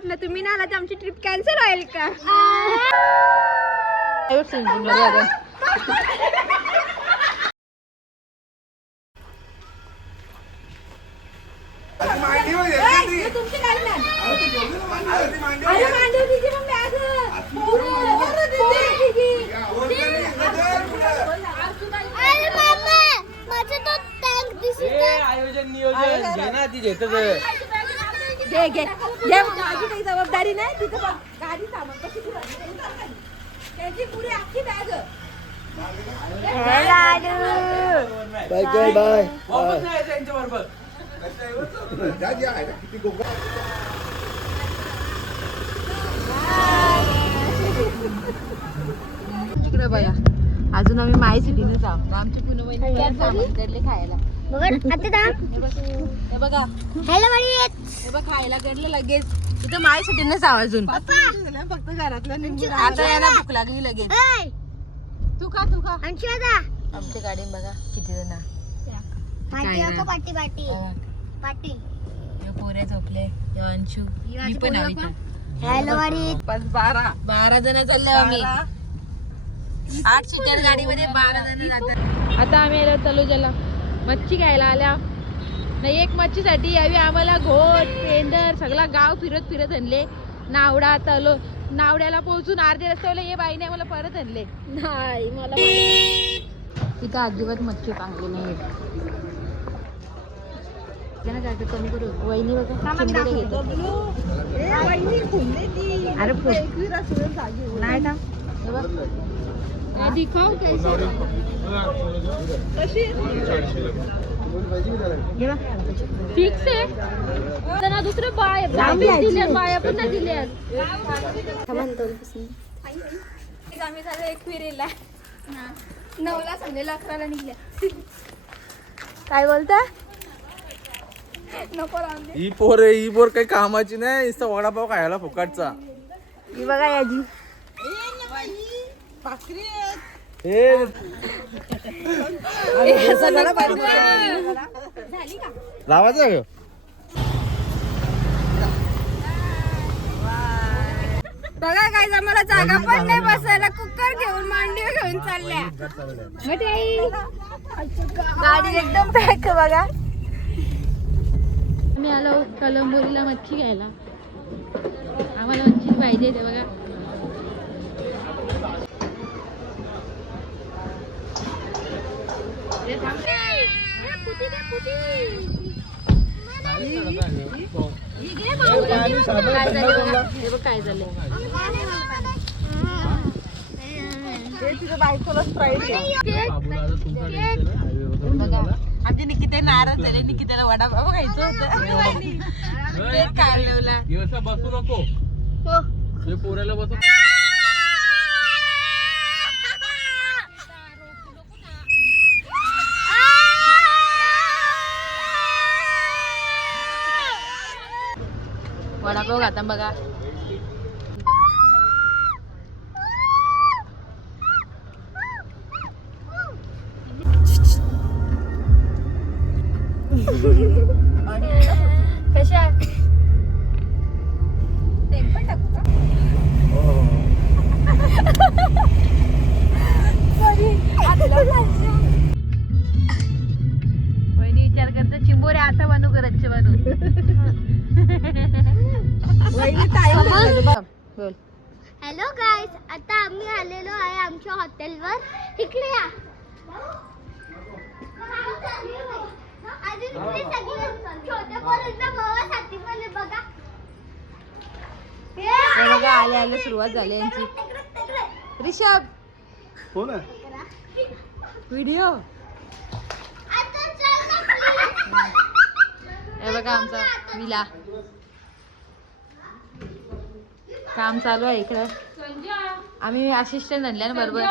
वाटलं तुम्ही ना आला तर आमची ट्रिप कॅन्सल होईल का? तुमची गाडी नाही. अरे मांडव दीदी मग बॅग. अरे बाबा माझा तो टँक दिसत आयोजन नियोजन घे ना ती घेत घे घे घे माझी काही जबाबदारी नाही तिथं बघ गाडी सामान कशी त्याची पुरी अख्खी बॅग. बाय वापस नाही यायचं यांच्या बरोबर. तिकडे बघा अजून आम्ही माय सिटीने जाऊ. आमची पुणे वहिनी खायला बघ आता दा हे बघा हॅलो हे बघ खायला गडलं लगेच. तिथं माय सिटीने जाऊ अजून फक्त घरातलं निघून. आता याला भूक लागली लगेच. तू खा अंशुदा आमच्या गाडी बघा किती जण पाटी का पाटी पाटी पाटी पोरे झोपले. अंशू मी पण हॅलो वारी 12 जण चाललो आम्ही. 8 सीटर गाडीमध्ये 12 जण जातात. आता आम्ही आलो तलोजाला मच्छी घ्यायला आल्या नाही. एक मच्छीसाठी यावी आम्हाला घोट पेंडर सगळा गाव फिरत आणले. नावडा तलो नावड्याला पोहोचून अर्धे रस्त्याला ये बाईने आम्हाला परत आणले. नाही मला इथं अजिबात मच्छी चांगली नाही. कमी करू वहिनी बघा अरे नाही का दिखाव फिक्स आहे त्यांना दुसरं बाया पण नाही दिल्या. आम्ही झालो एकविरीला 9ला संडेला 11ला निघल्या. काय बोलता नको राहून ही पोर काही कामाची नाही. नुसता वडापाव खायला फुकाटचा. ही बघा याची लावायचं बघा काय आम्हाला जागा पण नाही बसायला. कुकर घेऊन मांडी घेऊन चालल्या. गाडी एकदम पॅक बघा. आम्ही आलो कलंबोरीला मच्छी घ्यायला. आम्हाला मच्छी पाहिजे ते बघा. काय झालं बायकोला स्प्राईट आधी निकिता नाराज झाले. निकिताला वडापाव खायचं होतं. बसू नको पोराला बसू. वडापाव खाता बघा. कशा तेल पण टाकू का? वहिनी विचार करते चिंबोरे आता बनू करत बनू. हॅलो गाईज आता आम्ही आलेलो आहे आमच्या हॉटेलवर. इकडे या. अजून इकडे सगळे छोटे पोरांना भावासाठी पण बघा. बघा आले आले सुरुवात झाली यांची. ऋषभ हो ना व्हिडिओ हे बघा आमचा विला काम चालू आहे इकडं. आम्ही असिस्टंट आणल्या ना बरोबर.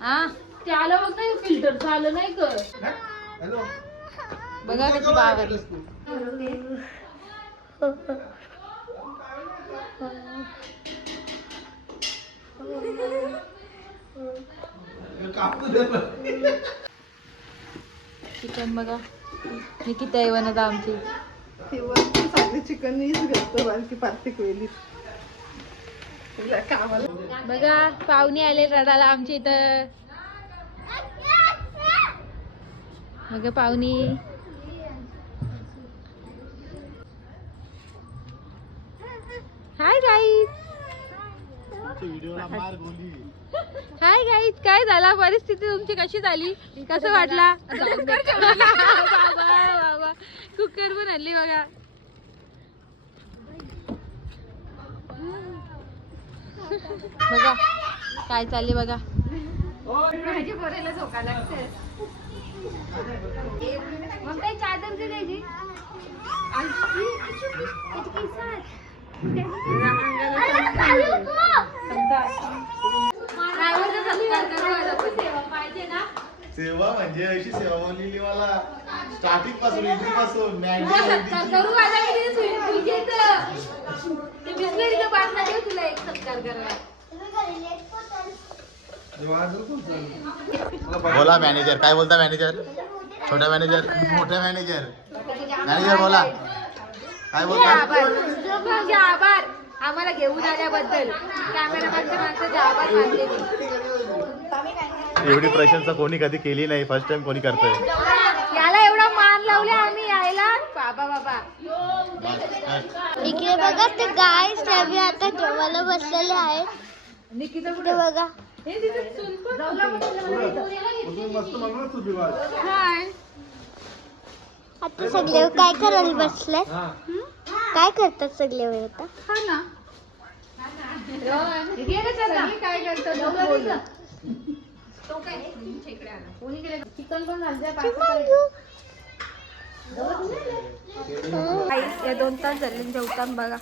हा ते आलं बघ नाही फिल्टर आलं नाही कर. बघा कशी बावरली. चिकन बघा. मी किती आहे बनत आमची चिकन घालतो बारकी पार्थिक वेली बघा पाहुणे आले रडायला आमच्या इथं. बघा पाहुणी. Hi guys. हाय गाईज, काय झाला परिस्थिती तुमची कशी झाली, कसं वाटला? बाबा कुकर पण आणली बघा. बघा काय चालली बघा. मग काही चादर का द्यायची सेवा म्हणजे अशी सेवा बोललेली मला स्टार्टिंग पासून एंट्री पासून बोला मॅनेजर. काय बोलता मॅनेजर? छोटा मॅनेजर, मोठा मॅनेजर. मॅनेजर बोला काय बोलता? आभार आम्हाला घेऊन आल्याबद्दल. कॅमेरामॅनच्या माणसाचे आभार मानले मी. एवढी प्रशंसा कोणी कधी केली नाही, फर्स्ट टाइम कोणी करतोय. याला एवढा मान लावले आम्ही यायला. बाबा बाबा इकडे बघा ते गाईस रवी आता जेवायला बसलेले आहेत. इकडे बघा आता सगळे काय करायला बसले? काय करतात सगळे वेळ आता? या 2 तास झाले जेवताना बघा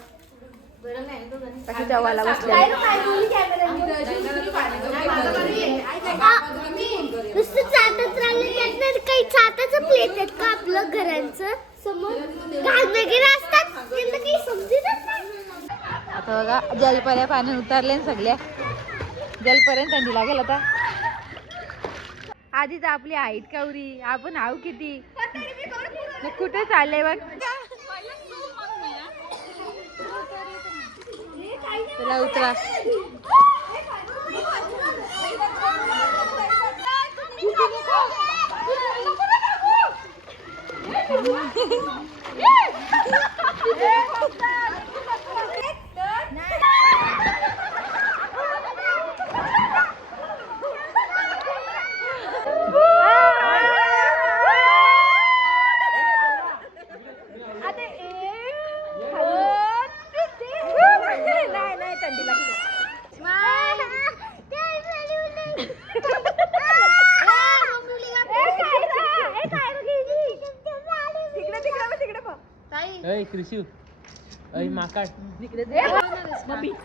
कशी जेवायला बसले. नुसतं चाटत राहिले त्यात काही चाटाचं प्लेट आहेत का आपलं घरांचं समोर घाण वगैरे असतात त्यांना काही समजतच नाही. आता बघा जलपर्या पाण्यात उतरले सगळ्या. जलपर्यंत थंडी लागेल आता. आधीच आपली हाईट कवरी, आपण आऊ किती. कुठे चालले बघ. चला उतरा.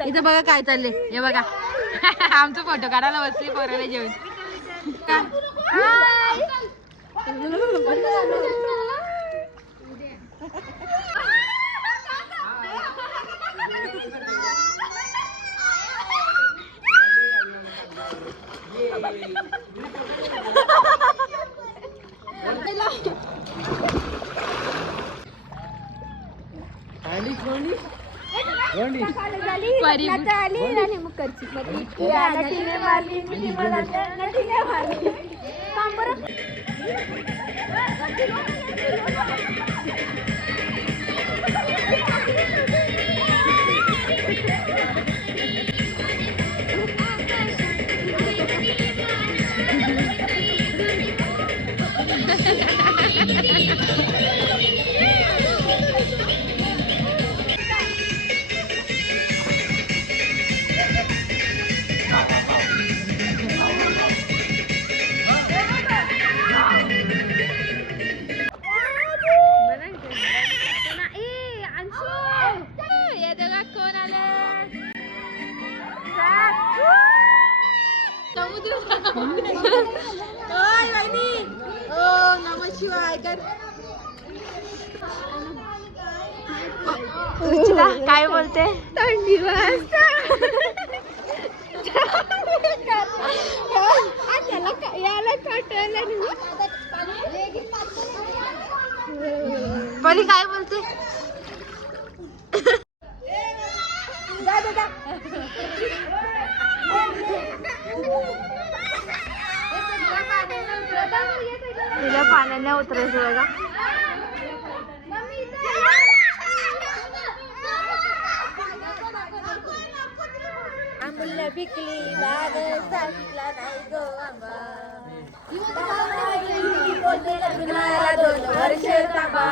इथं बघा काय चालले. हे बघा आमचा फोटो काढायला बसली पोराला जेवण. काय बोलते? थंडी परी काय बोलते? उतरायचं बघा. आंबुल्या पिकली बाग सांगितला नाही गो आंबा. 2 वर्ष थांबा.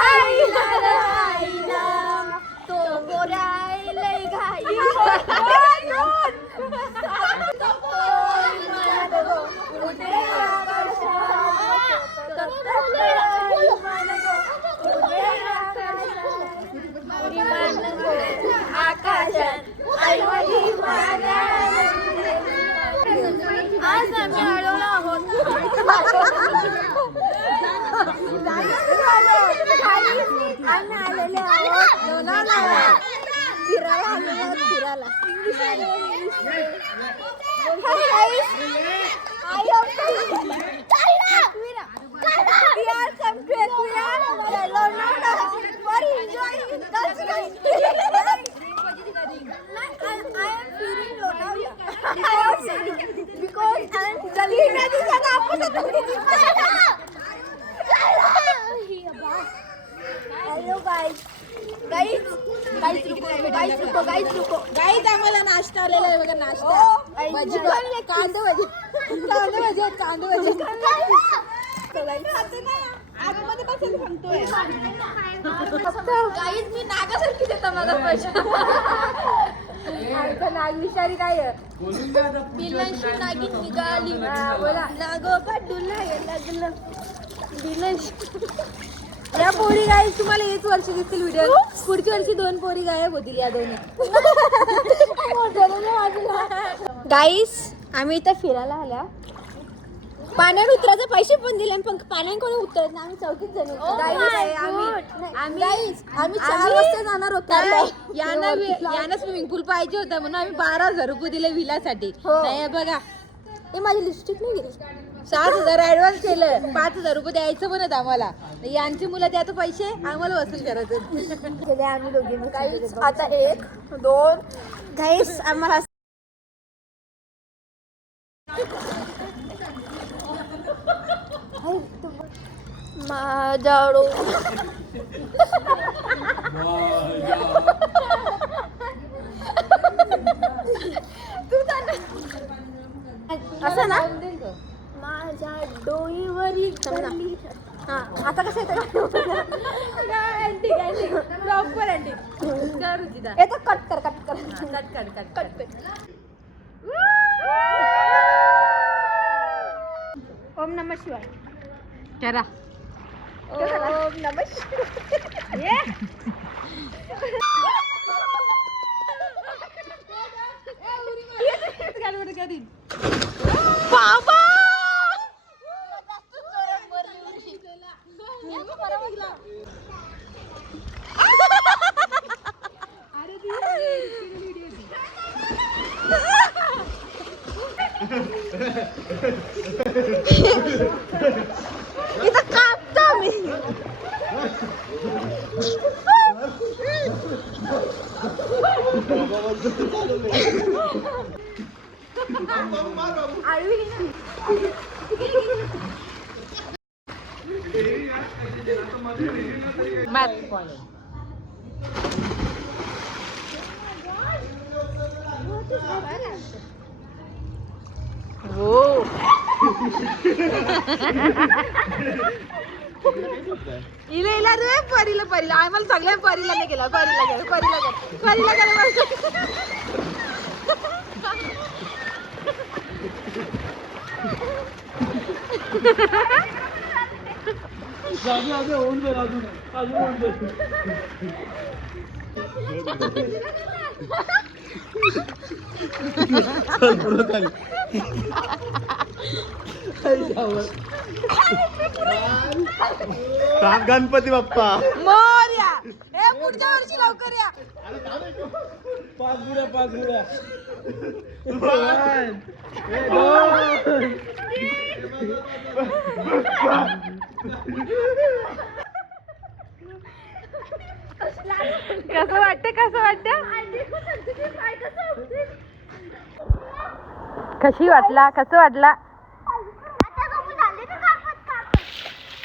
आईला तो बोलायला घाई. आज आम्ही अडवला आहोत. आम्ही आलेले आहोत लोणावळ्याला. फिरायला आलेलो आहोत फिरायला. गाईच आम्हाला नाश्ता आलेला आहे बघा. नाश्ता भजी, कांदे भजी, कांदे भजी, कांदे भजी. गाईच मी नागासारखी देता मला पैसे. नाग विषारी काय पिलांशी नागिन निघाली. बोला नागोबा डुला लागलं. या पोरी गाईस तुम्हाला हेच वर्षी दिसतील व्हिडिओ. पुढच्या वर्षी 2 पोरी गायब होतील या दोन्ही. गाईस आम्ही इथं फिरायला आल्या. पाण्यात उतरायचे पैसे पण दिले पण पाण्यात कोणी उतरत नाही. आम्ही 4 जण होतो. आम्ही 4 वाजता जाणार होतो. यांना स्विमिंग पूल पाहिजे होता म्हणून आम्ही 12,000 रुपये दिले विलासाठी. नाही बघा हे माझी लिपस्टिक नाही गेली. 7,000 ऍडव्हान्स केलं. 5,000 रुपये द्यायचं म्हणत आम्हाला. यांची मुलं द्यायचं पैसे आम्हाला वसूल करायचं. आम्ही दोघे आता 1 2 गाईस आम्हाला माझ्याडो असं ना माझ्या डोईवरी. हा आता कसं येतं प्रॉपर अँटी येतं. कट कर कट कर कट कट कट कट कर. ओम नमः शिवाय करा. ओम नमः शिवाय. बाबा इथं कापतो मी. इला इला रे परीला परीला आम्हाला सगळ्या परीला नाही गेला. परीला गेला परीला गेला परीला गेला. गणपती बाप्पा मोरया. ए पुढच्या वर्षी लवकर या. 5 गुड्या. कसं वाटतं कशी वाटला कसं वाटला.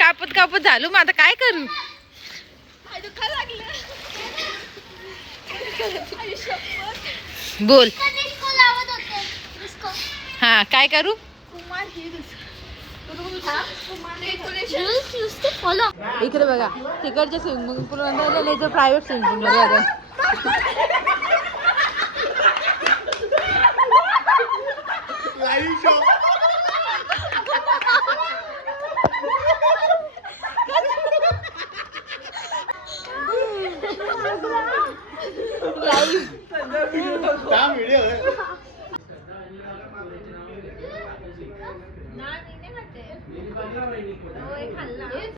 कापत कापत झालो मग आता काय करू. बोल. हा काय करू. इकडे बघा तिकडच्या स्विमिंग पूल मध्ये प्रायव्हेट स्विमिंग पूल मध्ये व्हिडिओ